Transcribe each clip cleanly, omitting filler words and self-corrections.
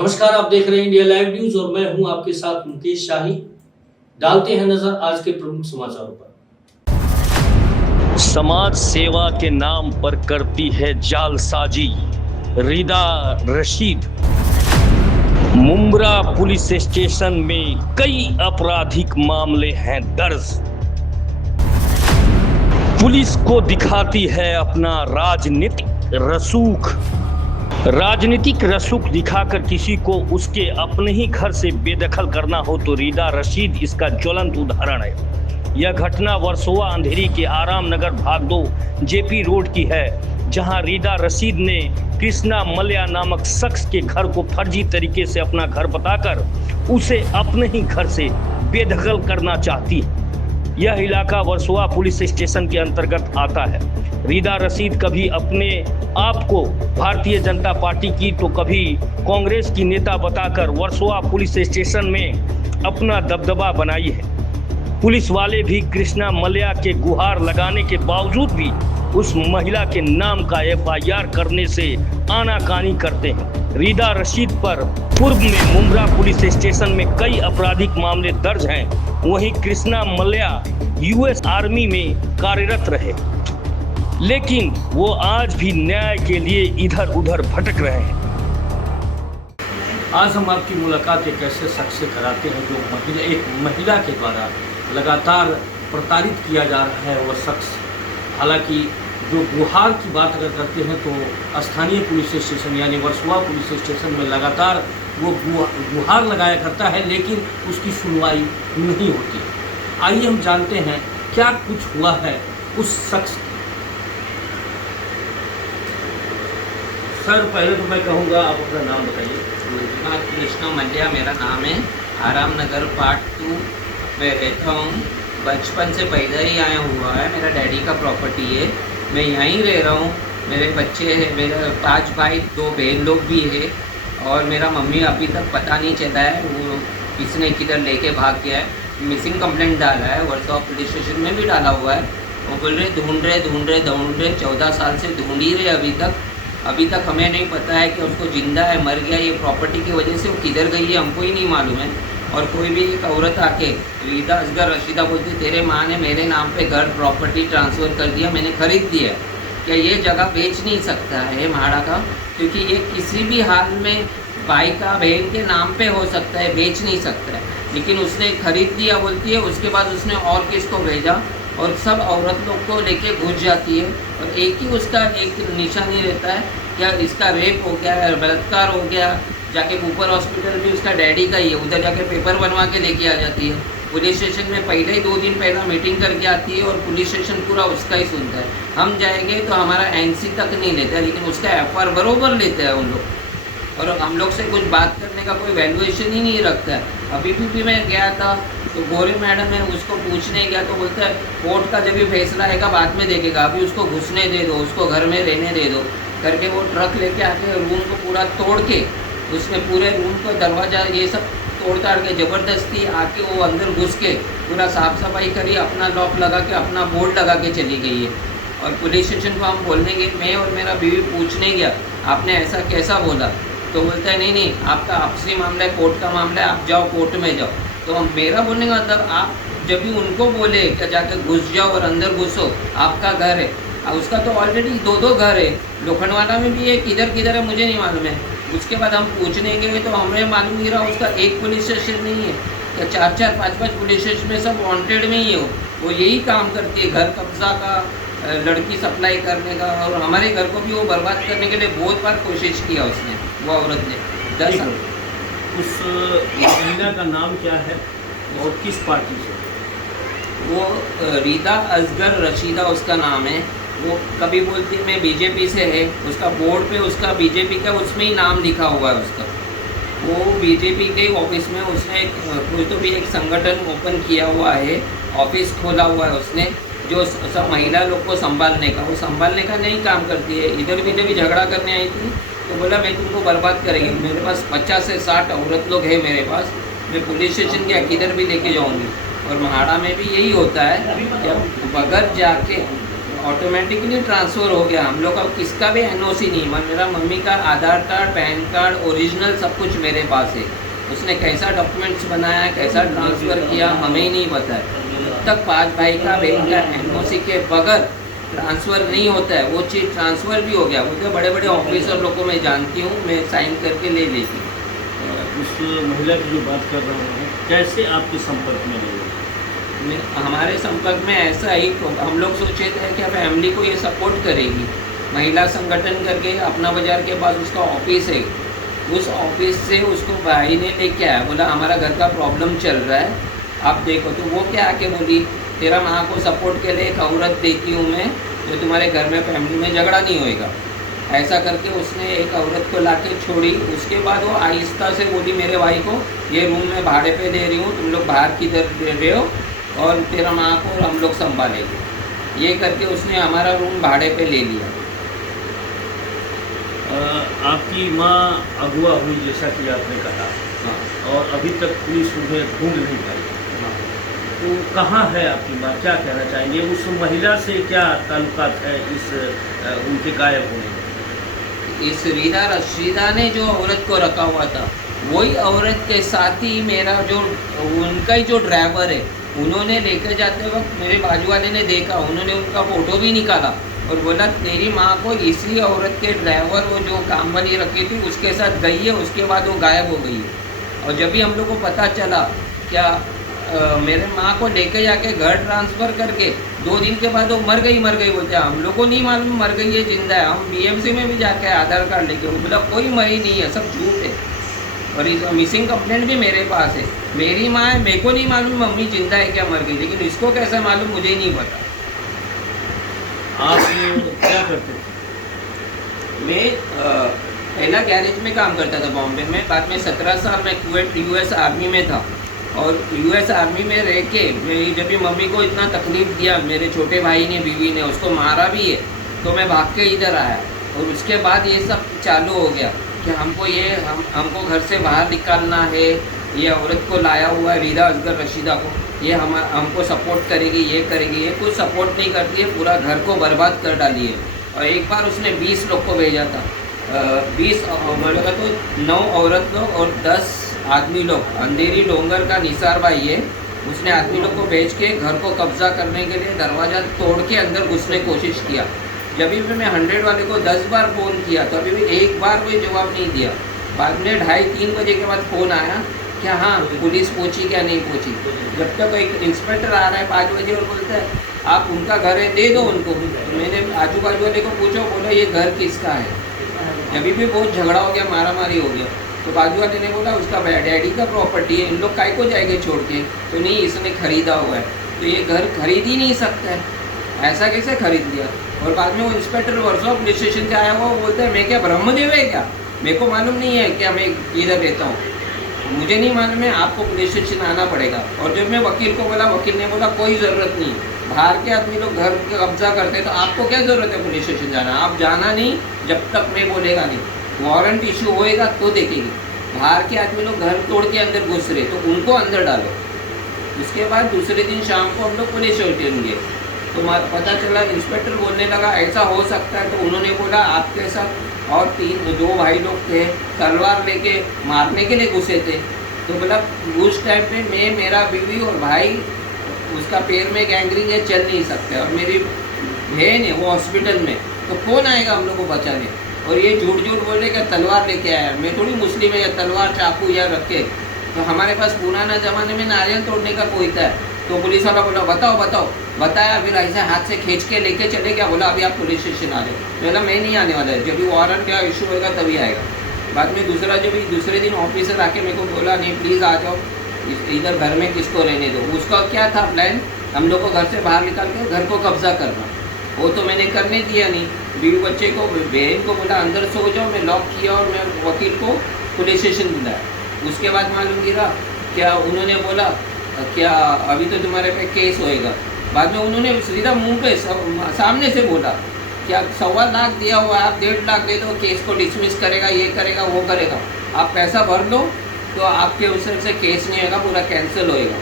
नमस्कार, आप देख रहे हैं इंडिया लाइव न्यूज और मैं हूं आपके साथ मुकेश शाही। डालते हैं नजर आज के प्रमुख समाचारों पर। समाज सेवा के नाम पर करती है जालसाजी रीदा रशीद। मुंब्रा पुलिस स्टेशन में कई आपराधिक मामले हैं दर्ज। पुलिस को दिखाती है अपना राजनीतिक रसूख दिखाकर किसी को उसके अपने ही घर से बेदखल करना हो तो रीदा रशीद इसका ज्वलंत उदाहरण है। यह घटना वर्सोवा अंधेरी के आराम नगर भाग 2 जेपी रोड की है, जहां रीदा रशीद ने कृष्णा मल्या नामक शख्स के घर को फर्जी तरीके से अपना घर बताकर उसे अपने ही घर से बेदखल करना चाहती है। यह इलाका वर्सोवा पुलिस स्टेशन के अंतर्गत आता है। रीदा रशीद कभी अपने आप को भारतीय जनता पार्टी की तो कभी कांग्रेस की नेता बताकर वर्सोवा पुलिस स्टेशन में अपना दबदबा बनाई है। पुलिस वाले भी कृष्णा मल्या के गुहार लगाने के बावजूद भी उस महिला के नाम का FIR करने से आनाकानी करते हैं। रीदा रशीद पर पूर्व में मुंब्रा पुलिस स्टेशन में कई आपराधिक मामले दर्ज हैं। वहीं कृष्णा मल्या US आर्मी में कार्यरत रहे, लेकिन वो आज भी न्याय के लिए इधर उधर भटक रहे हैं। आज हम आपकी मुलाकात एक ऐसे शख्स से कराते हैं जो एक महिला के द्वारा लगातार प्रताड़ित किया जा रहा है। वह शख्स हालांकि जो गुहार की बात अगर करते हैं तो स्थानीय पुलिस स्टेशन यानी वर्सोवा पुलिस स्टेशन में लगातार वो गुहार लगाया करता है, लेकिन उसकी सुनवाई नहीं होती। आइए हम जानते हैं क्या कुछ हुआ है उस शख्स। सर, पहले तो मैं कहूँगा आप अपना नाम बताइए। कृष्णा मल्या मेरा नाम है। आराम नगर पार्ट 2 में रहता हूँ। बचपन से पैदा ही आया हुआ है। मेरा डैडी का प्रॉपर्टी है, मैं यहीं रह रहा हूँ। मेरे बच्चे हैं, मेरा 5 भाई 2 बहन लोग भी है। और मेरा मम्मी अभी तक पता नहीं चला है वो किसने किधर लेके भाग गया है। मिसिंग कंप्लेंट डाला है, वर्सोवा पुलिस स्टेशन में भी डाला हुआ है। वो बोल रहे ढूंढ रहे 14 साल से ढूंढ ही रहे। अभी तक हमें नहीं पता है कि उसको जिंदा है मर गया। ये प्रॉपर्टी की वजह से वो किधर गई है हमको ही नहीं मालूम है। और कोई भी एक औरत आके रीदा असगर रशीदा बोलती तेरे माँ ने मेरे नाम पे घर प्रॉपर्टी ट्रांसफ़र कर दिया, मैंने ख़रीद दिया। क्या ये जगह बेच नहीं सकता है म्हाड़ा का? क्योंकि ये किसी भी हाल में भाई का बहन के नाम पे हो सकता है, बेच नहीं सकता है। लेकिन उसने खरीद दिया बोलती है। उसके बाद उसने और किसको भेजा और सब औरत लोग को लेके घुस जाती है। और एक ही उसका एक निशानी रहता है, क्या इसका रेप हो गया है, बलात्कार हो गया। जाके ऊपर हॉस्पिटल भी उसका डैडी का ही है, उधर जाके पेपर बनवा के लेके आ जाती है। पुलिस स्टेशन में पहले ही 2 दिन पहला मीटिंग करके आती है और पुलिस स्टेशन पूरा उसका ही सुनता है। हम जाएंगे तो हमारा NC तक नहीं लेता है, लेकिन उसका FIR बरोबर लेता है उन लोग। और हम लोग से कुछ बात करने का कोई वैल्यूएशन ही नहीं रखता है। अभी भी मैं गया था तो गोरे मैडम है, उसको पूछने गया तो बोलता है कोर्ट का जब भी फैसला आएगा बाद में देखेगा, अभी उसको घुसने दे दो, उसको घर में रहने दे दो करके वो ट्रक लेके आके रूम को पूरा तोड़ के उसमें पूरे रूम को दरवाज़ा ये सब तोड़ ताड़ के ज़बरदस्ती आके वो अंदर घुस के पूरा साफ़ सफाई करी, अपना लॉक लगा के अपना बोर्ड लगा के चली गई है। और पुलिस स्टेशन को हम बोलने गए, मैं और मेरा बीवी पूछने गया आपने ऐसा कैसा बोला, तो बोलता है नहीं आपका आपसी मामला है, कोर्ट का मामला है, आप जाओ कोर्ट में जाओ। तो हम मेरा बोलने का मतलब आप जब भी उनको बोले कि जाके घुस जाओ और अंदर घुसो, आपका घर है। उसका तो ऑलरेडी 2 घर है, लोखंडवाला में भी है, किधर है मुझे नहीं मालूम है। उसके बाद हम पूछने गए तो हमें मालूम नहीं रहा उसका एक पुलिस स्टेशन नहीं है, या 4-4, 5-5 पुलिस स्टेशन में सब वांटेड में ही हो। वो यही काम करती है, घर कब्जा का, लड़की सप्लाई करने का। और हमारे घर को भी वो बर्बाद करने के लिए बहुत बार कोशिश किया उसने, वो औरत ने 10 साल। उस महिला का नाम क्या है और किस पार्टी से? वो रीदा असगर रशीदा उसका नाम है। वो कभी बोलती है मैं BJP से है, उसका बोर्ड पे उसका BJP का उसमें ही नाम लिखा हुआ है उसका। वो BJP के ऑफिस में उसने कोई तो भी एक संगठन ओपन किया हुआ है, ऑफिस खोला हुआ है उसने, जो सब महिला लोग को संभालने का। वो संभालने का नहीं काम करती है। इधर भी जब झगड़ा करने आई थी तो बोला मैं तुमको बर्बाद करेंगे। मेरे पास 50 से 60 औरत लोग हैं मेरे पास, मैं पुलिस स्टेशन के किधर भी लेके जाऊँगी। और म्हाड़ा में भी यही होता है, जब बगैर जाके ऑटोमेटिकली ट्रांसफ़र हो गया। हम लोग का किसका भी एनओसी नहीं, मेरा मम्मी का आधार कार्ड, पैन कार्ड ओरिजिनल सब कुछ मेरे पास है। उसने कैसा डॉक्यूमेंट्स बनाया, कैसा ट्रांसफ़र किया, हमें ही नहीं पता है। जब तक 5 भाई का बैंक का एनओसी के बगैर ट्रांसफ़र नहीं होता है, वो चीज़ ट्रांसफ़र भी हो गया। वो तो बड़े बड़े ऑफिसर लोग को मैं जानती हूँ, मैं साइन करके ले लेती हूँ। उस महिला की जो बात कर रहे हैं, कैसे आपके संपर्क में रही? हमारे संपर्क में ऐसा ही हम लोग सोचे थे कि फैमिली को ये सपोर्ट करेगी। महिला संगठन करके अपना बाज़ार के पास उसका ऑफिस है, उस ऑफिस से उसको भाई ने लेके आया, बोला हमारा घर का प्रॉब्लम चल रहा है, आप देखो। तो वो क्या आके बोली, तेरा माँ को सपोर्ट के लिए एक औरत देती हूँ मैं, जो तुम्हारे घर में फैमिली में झगड़ा नहीं होएगा। ऐसा करके उसने एक औरत को लाके छोड़ी। उसके बाद वो आहिस्ता से बोली मेरे भाई को, ये रूम मैं भाड़े पे दे रही हूँ, तुम लोग बाहर किधर दे रहे हो, और तेरा माँ को हम लोग संभालेंगे। ये करके उसने हमारा रूम भाड़े पे ले लिया। आपकी माँ अगवा हुई जैसा कि आपने कहा, हाँ और अभी तक पुलिस उन्हें ढूंढ नहीं पाई, हाँ। तो कहाँ है आपकी माँ? क्या कहना चाहेंगे? उस महिला से क्या ताल्लुकात है इस उनके गायब होने में? इस रशीदा ने जो औरत को रखा हुआ था, वही औरत के साथ ही मेरा जो उनका ही जो ड्राइवर है, उन्होंने लेकर जाते वक्त मेरे बाजू वाले ने देखा, उन्होंने उनका फ़ोटो भी निकाला और बोला तेरी माँ को इसी औरत के ड्राइवर वो जो काम वाली रखी थी उसके साथ गई है, उसके बाद वो गायब हो गई है। और जब भी हम लोग को पता चला, क्या मेरे माँ को लेके जाके घर ट्रांसफ़र करके 2 दिन के बाद वो मर गई बोलते हैं। हम लोग को नहीं मालूम मर गई है जिंदा है। हम बीएमसी में भी जाके आधार कार्ड लेके, वो बोला कोई मरी नहीं है, सब झूठ है। और इस मिसिंग कंप्लेंट भी मेरे पास है। मेरी माँ है, मेरे को नहीं मालूम मम्मी जिंदा है क्या मर गई, लेकिन इसको कैसे मालूम मुझे नहीं पता। आप क्या करते थे? मैं पहला गैरेज में काम करता था बॉम्बे में, बाद में 17 साल मैं कुवैत यूएस आर्मी में था। और यूएस आर्मी में रह के मेरी जब भी मम्मी को इतना तकलीफ़ दिया, मेरे छोटे भाई ने, बीवी ने, उसको मारा भी है, तो मैं भाग के इधर आया। और उसके बाद ये सब चालू हो गया कि हमको घर से बाहर निकालना है। ये औरत को लाया हुआ है रीदा असगर रशीदा को, ये हमको सपोर्ट करेगी, ये करेगी। ये कुछ सपोर्ट नहीं करती है, पूरा घर को बर्बाद कर डाली है। और एक बार उसने 20 लोग को भेजा था, 20 बोलेगा तो 9 औरत लोग और 10 आदमी लोग। अंधेरी डोंगर का निसार भाई है, उसने आदमी लोग को भेज के घर को कब्जा करने के लिए दरवाज़ा तोड़ के अंदर घुसने की कोशिश किया। जब भी मैं 100 वाले को 10 बार फ़ोन किया तो अभी भी एक बार कोई जवाब नहीं दिया। बाद में 2:30-3 बजे के बाद फ़ोन आया क्या हाँ पुलिस पहुंची क्या नहीं पहुंची। जब तक एक इंस्पेक्टर आ रहा है 5 बजे और बोलता है आप उनका घर है दे दो उनको। तो मैंने आजू बाजू वाले को पूछा, बोला ये घर किसका है। अभी भी बहुत झगड़ा हो गया, मारा मारी हो गया। तो बाजू वाले ने बोला उसका डैडी का प्रॉपर्टी है, इन लोग काय को जाएंगे छोड़ के। तो नहीं, इसने खरीदा हुआ है, तो ये घर खरीद ही नहीं सकता है, ऐसा कैसे खरीद लिया। और बाद में वो इंस्पेक्टर वर्सोवा पुलिस स्टेशन से आया हुआ, वो बोलता है मैं क्या ब्रह्मदेव है क्या, मेरे को मालूम नहीं है क्या मैं इधर रहता हूँ, मुझे नहीं मालूम है, आपको पुलिस स्टेशन आना पड़ेगा। और जब मैं वकील को बोला, वकील ने बोला कोई ज़रूरत नहीं, बाहर के आदमी लोग घर कब्जा करते हैं तो आपको क्या ज़रूरत है पुलिस स्टेशन जाना, आप जाना नहीं जब तक मैं बोलेगा नहीं। वारंट इशू होएगा तो देखेंगे। बाहर के आदमी लोग घर तोड़ के अंदर घुस रहे तो उनको अंदर डालो। उसके बाद दूसरे दिन शाम को हम लोग पुलिस स्टेशन गए तो पता चला, इंस्पेक्टर बोलने लगा ऐसा हो सकता है। तो उन्होंने बोला आपके साथ और 2 भाई लोग थे, तलवार लेके मारने के लिए घुसे थे। तो बोला उस टाइम पे मैं, मेरा बीवी और भाई, उसका पैर में गैंग्रीन है, चल नहीं सकते, और मेरी बहन है वो हॉस्पिटल में, तो कौन आएगा हम लोग को बचाने। और ये झूठ बोल रहे कि तलवार लेके आया। मैं थोड़ी मुस्लिम है या तलवार चाकू या रखे, तो हमारे पास पुराना ज़माने में नारियल तोड़ने का कोई था। तो पुलिस वाला बोला बताओ, बताया, फिर ऐसे हाथ से खींच के लेके चले गया। बोला अभी आप पुलिस स्टेशन आ जाओ। बोला मैं नहीं आने वाला है, जब भी वारंट या इशू होगा तभी आएगा। बाद में दूसरे दिन ऑफिसर आके मेरे को बोला नहीं प्लीज़ आ जाओ, इधर घर में किसको रहने दो। उसका क्या था प्लान, हम लोग को घर से बाहर निकाल के घर को कब्जा करना। वो तो मैंने करने दिया नहीं। बीवी बच्चे को, बहन को बोला अंदर सो जाओ, मैं लॉक किया और मैं वकील को पुलिस स्टेशन बुलाया। उसके बाद मालूम गिरा क्या, उन्होंने बोला क्या अभी तो तुम्हारे पे केस होएगा। बाद में उन्होंने सीधा मुंह पे सामने से बोला क्या 1.25 लाख दिया हुआ है, आप 1.5 लाख दे दो, केस को डिसमिस करेगा, ये करेगा वो करेगा, आप पैसा भर दो तो आपके उससे केस नहीं होगा, पूरा कैंसिल होएगा।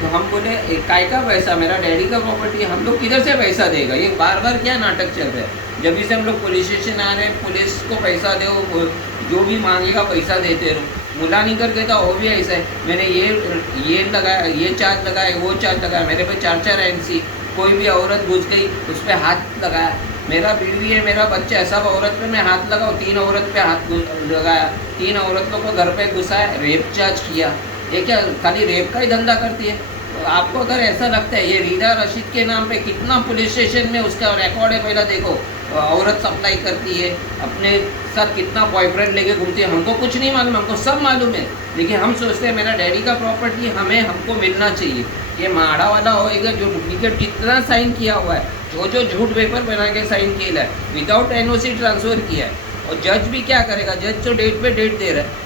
तो हम बोले काय का पैसा, मेरा डैडी का प्रॉपर्टी है, हम लोग किधर से पैसा देगा, ये बार बार क्या नाटक चल रहा है। जब से हम लोग पुलिस स्टेशन आ रहे हैं, पुलिस को पैसा दो, जो भी मांगेगा पैसा देते रहो। मुला नहीं कर देता, वो भी ऐसा है। मैंने ये लगाया, ये चार्ज लगाया, वो चार्ज लगाया, मेरे पे 4 NC। कोई भी औरत घुस गई उस पर हाथ लगाया, मेरा बीवी है, मेरा बच्चा है, सब औरत पे मैं हाथ लगाऊँ, 3 औरत पे हाथ लगाया, 3 औरतों को घर पे घुसाया, रेप चार्ज किया। ये क्या खाली रेप का ही धंधा करती है? तो आपको अगर ऐसा लगता है, ये रीदा रशीद के नाम पे कितना पुलिस स्टेशन में उसका रिकॉर्ड है, पहला देखो। औरत सप्लाई करती है, अपने साथ कितना बॉयफ्रेंड लेके घूमती है, हमको कुछ नहीं मालूम, हमको सब मालूम है। लेकिन हम सोचते हैं मेरा डैडी का प्रॉपर्टी हमको मिलना चाहिए। ये माड़ा वाला होएगा जो डुप्लीकेट कितना साइन किया हुआ है, जो झूठ पेपर बना के साइन किया है, विदाउट NOC ट्रांसफ़र किया है। और जज भी क्या करेगा, जज तो डेट पे डेट दे रहा है।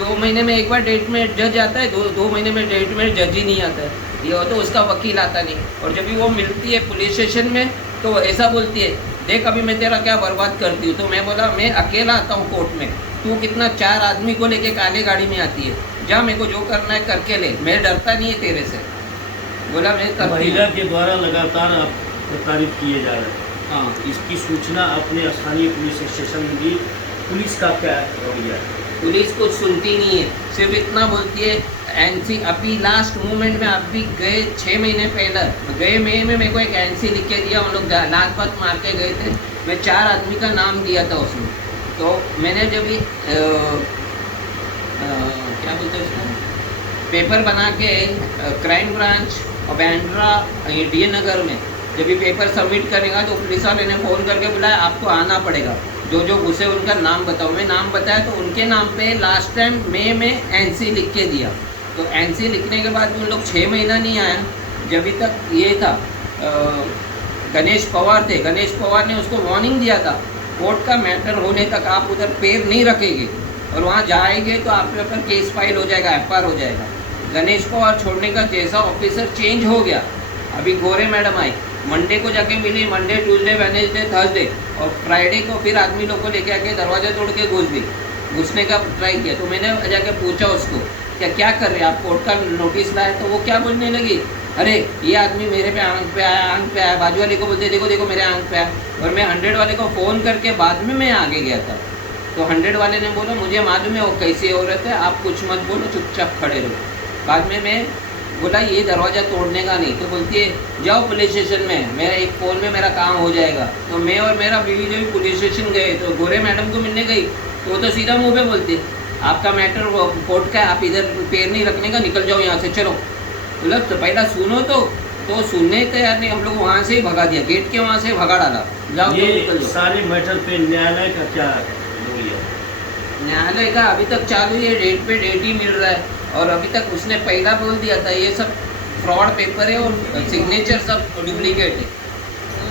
2 महीने में एक बार डेट में जज आता है, 2 महीने में डेट में जज ही नहीं आता है। ये हो तो उसका वकील आता नहीं। और जब भी वो मिलती है पुलिस स्टेशन में तो ऐसा बोलती है, देख अभी मैं तेरा क्या बर्बाद करती हूँ। तो मैं बोला, मैं अकेला आता हूँ कोर्ट में, तू कितना 4 आदमी को लेके काले गाड़ी में आती है, जा मेरे को जो करना है करके ले, मैं डरता नहीं है तेरे से। बोला मैं करती हूँ। महिला के द्वारा लगातार आप प्रताड़ित किए जा रहे हैं। हाँ, इसकी सूचना अपने स्थानीय पुलिस स्टेशन में दी, पुलिस का क्या रवैया है? पुलिस कुछ सुनती नहीं है, सिर्फ इतना बोलती है NC। अभी लास्ट मोमेंट में अभी गए 6 महीने पहले गए मई में मेरे को एक NC लिख के दिया। हम लोग लात मार के गए थे, मैं 4 आदमी का नाम दिया था उसमें। तो मैंने जब भी क्या बोलते हैं उसको, पेपर बना के क्राइम ब्रांच और बैंड्रा डी नगर में जब भी पेपर सबमिट करेगा तो पुलिस वाले ने फ़ोन करके बुलाया, आपको आना पड़ेगा, जो घुसे उनका नाम बताओ। मैं नाम बताया तो उनके नाम पे लास्ट टाइम मई में NC लिख के दिया। तो NC लिखने के बाद उन लोग 6 महीना नहीं आया। जब तक ये था गणेश पवार थे, गणेश पवार ने उसको वार्निंग दिया था, कोर्ट का मैटर होने तक आप उधर पैर नहीं रखेंगे और वहाँ जाएंगे तो आपके ऊपर केस फाइल हो जाएगा, FIR हो जाएगा। गणेश पवार छोड़ने का जैसा ऑफिसर चेंज हो गया, अभी गोरे मैडम आई, मंडे को जाके मिली, मंडे ट्यूसडे वेडनेसडे थर्सडे, और फ्राइडे को फिर आदमी लोग को लेके आके दरवाज़ा तोड़ के घुसने का ट्राई किया। तो मैंने जाके पूछा उसको, क्या कर रहे हैं आप, कोर्ट का नोटिस लाए? तो वो क्या बोलने लगी, अरे ये आदमी मेरे पे आंख पे आया, बाजू वाले को बोलते देखो देखो मेरे आंख पे आया। और मैं 100 वाले को फ़ोन करके बाद में मैं आगे गया था। तो 100 वाले ने बोला, मुझे मालूम है वो कैसी औरत है, आप कुछ मत बोलो, चुपचाप खड़े रहो। बाद में मैं बोला ये दरवाज़ा तोड़ने का नहीं। तो बोलती है जाओ पुलिस स्टेशन में, मेरा एक फ़ोन में मेरा काम हो जाएगा। तो मैं और मेरा बीवी जो भी पुलिस स्टेशन गए तो गोरे मैडम को मिलने गई तो वो तो सीधा मुँह पे बोलती है, आपका मैटर कोर्ट का है, आप इधर पैर नहीं रखने का, निकल जाओ यहाँ से, चलो। बोला तो पहला सुनो तो सुनने तैयार नहीं, हम लोग वहाँ से ही भगा दिया, गेट के वहाँ से भगा डाला, जाओ ये निकल जाओ। सारे मैटर पे न्यायालय का क्या रवैया है? न्यायालय का अभी तक चालू है, डेट पे डेट ही मिल रहा है। और अभी तक उसने पहला बोल दिया था ये सब फ्रॉड पेपर है और सिग्नेचर सब डुप्लीकेट है।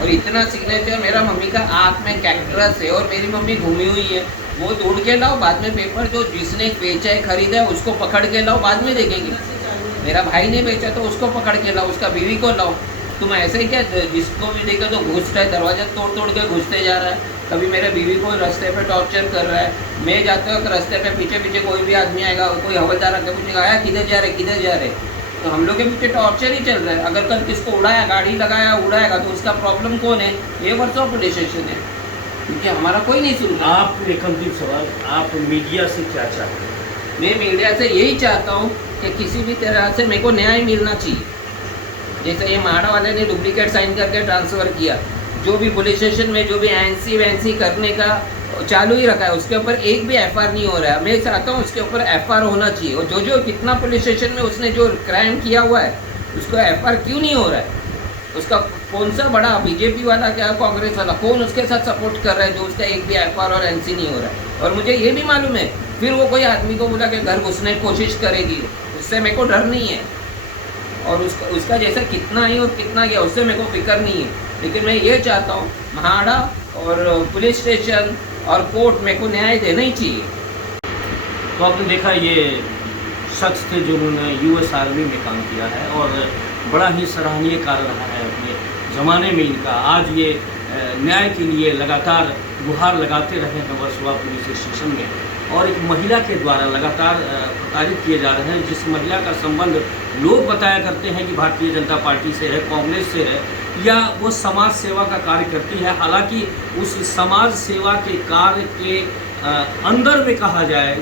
और इतना सिग्नेचर, मेरा मम्मी का आँख में कैक्टरस है और मेरी मम्मी घूमी हुई है, वो ढूंढ के लाओ, बाद में पेपर जो जिसने बेचा है खरीदा है उसको पकड़ के लाओ, बाद में देखेंगे। मेरा भाई ने बेचा तो उसको पकड़ के लाओ, उसका बीवी को लाओ। तुम ऐसे ही क्या जिसको भी देखो तो घुस रहा है, दरवाज़ा तोड़ के घुसते जा रहा है। कभी मेरे बीवी को रास्ते पे टॉर्चर कर रहा है, मैं जाते वक्त रास्ते पे पीछे कोई भी आदमी आएगा, कोई हवलदार आकर पूछेगा आया किधर जा रहे, तो हम लोग के पीछे टॉर्चर ही चल रहा है। अगर कल किसको उड़ाया, गाड़ी लगाया उड़ाएगा तो उसका प्रॉब्लम कौन है? ये वर्षों पुलिस स्टेशन है, क्योंकि हमारा कोई नहीं सुन रहा। आप एक अंतिम सवाल, आप मीडिया से क्या चाहते हैं? मैं मीडिया से यही चाहता हूँ कि किसी भी तरह से मेरे को न्याय मिलना चाहिए। जैसे ये माड़ा वाले ने डुप्लीकेट साइन करके ट्रांसफ़र किया, जो भी पुलिस स्टेशन में जो भी NC करने का चालू ही रखा है, उसके ऊपर एक भी FIR नहीं हो रहा है। मैं चाहता हूँ उसके ऊपर FIR होना चाहिए। और जो कितना पुलिस स्टेशन में उसने जो क्राइम किया हुआ है उसको FIR क्यों नहीं हो रहा है? उसका कौन सा बड़ा BJP वाला क्या कांग्रेस वाला कौन उसके साथ सपोर्ट कर रहा है जो उसका एक भी FIR और NC नहीं हो रहा है? और मुझे ये भी मालूम है फिर वो कोई आदमी को बोला कि घर घुसने की कोशिश करेगी, उससे मेरे को डर नहीं है। और उसका जैसा कितना है और कितना गया उससे मेरे को फिक्र नहीं है। लेकिन मैं ये चाहता हूँ म्हाड़ा और पुलिस स्टेशन और कोर्ट मेरे को न्याय देना ही चाहिए। तो आपने देखा ये शख्स थे जिन्होंने US आर्मी में काम किया है और बड़ा ही सराहनीय कार्य रहा है अपने ज़माने में इनका। आज ये न्याय के लिए लगातार गुहार लगाते रहे हैं वर्सोवा पुलिस स्टेशन में। और एक महिला के द्वारा लगातार प्रताड़ित किए जा रहे हैं, जिस महिला का संबंध लोग बताया करते हैं कि भारतीय जनता पार्टी से है, कांग्रेस से है, या वो समाज सेवा का कार्य करती है। हालांकि उस समाज सेवा के कार्य के अंदर में कहा जाए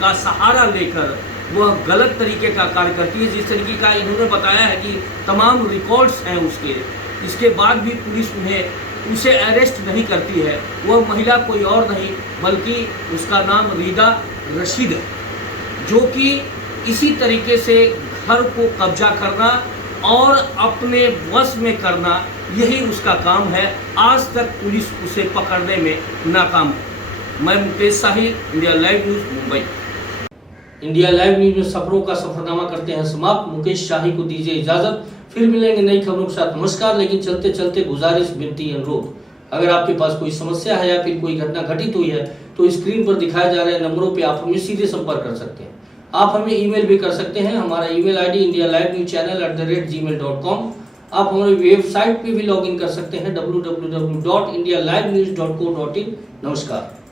का सहारा लेकर वह गलत तरीके का कार्य करती है। जिस तरीके का इन्होंने बताया है कि तमाम रिकॉर्ड्स हैं उसके, इसके बाद भी पुलिस उसे अरेस्ट नहीं करती है। वह महिला कोई और नहीं बल्कि उसका नाम रीदा रशीद है, जो कि इसी तरीके से घर को कब्जा करना और अपने वश में करना, यही उसका काम है। आज तक पुलिस उसे पकड़ने में नाकाम है। मैं Mukesh Shahi, India live news, Mumbai. India live news में सफरों का सफरनामा करते हैं समाप्त। मुकेश शाही को दीजिए इजाजत, फिर मिलेंगे नई खबरों के साथ। नमस्कार। लेकिन चलते चलते गुजारिश, विनती, अनुरोध, अगर आपके पास कोई समस्या है या फिर कोई घटना घटित हुई है तो स्क्रीन पर दिखाए जा रहे नंबरों पे आप हमें सीधे संपर्क कर सकते हैं। आप हमें ईमेल भी कर सकते हैं। हमारा ईमेल आईडी indialiveNewsChannel@gmail.com। आप हमारी वेबसाइट पे भी लॉगिन कर सकते हैं www.indialivenews.co.in। नमस्कार।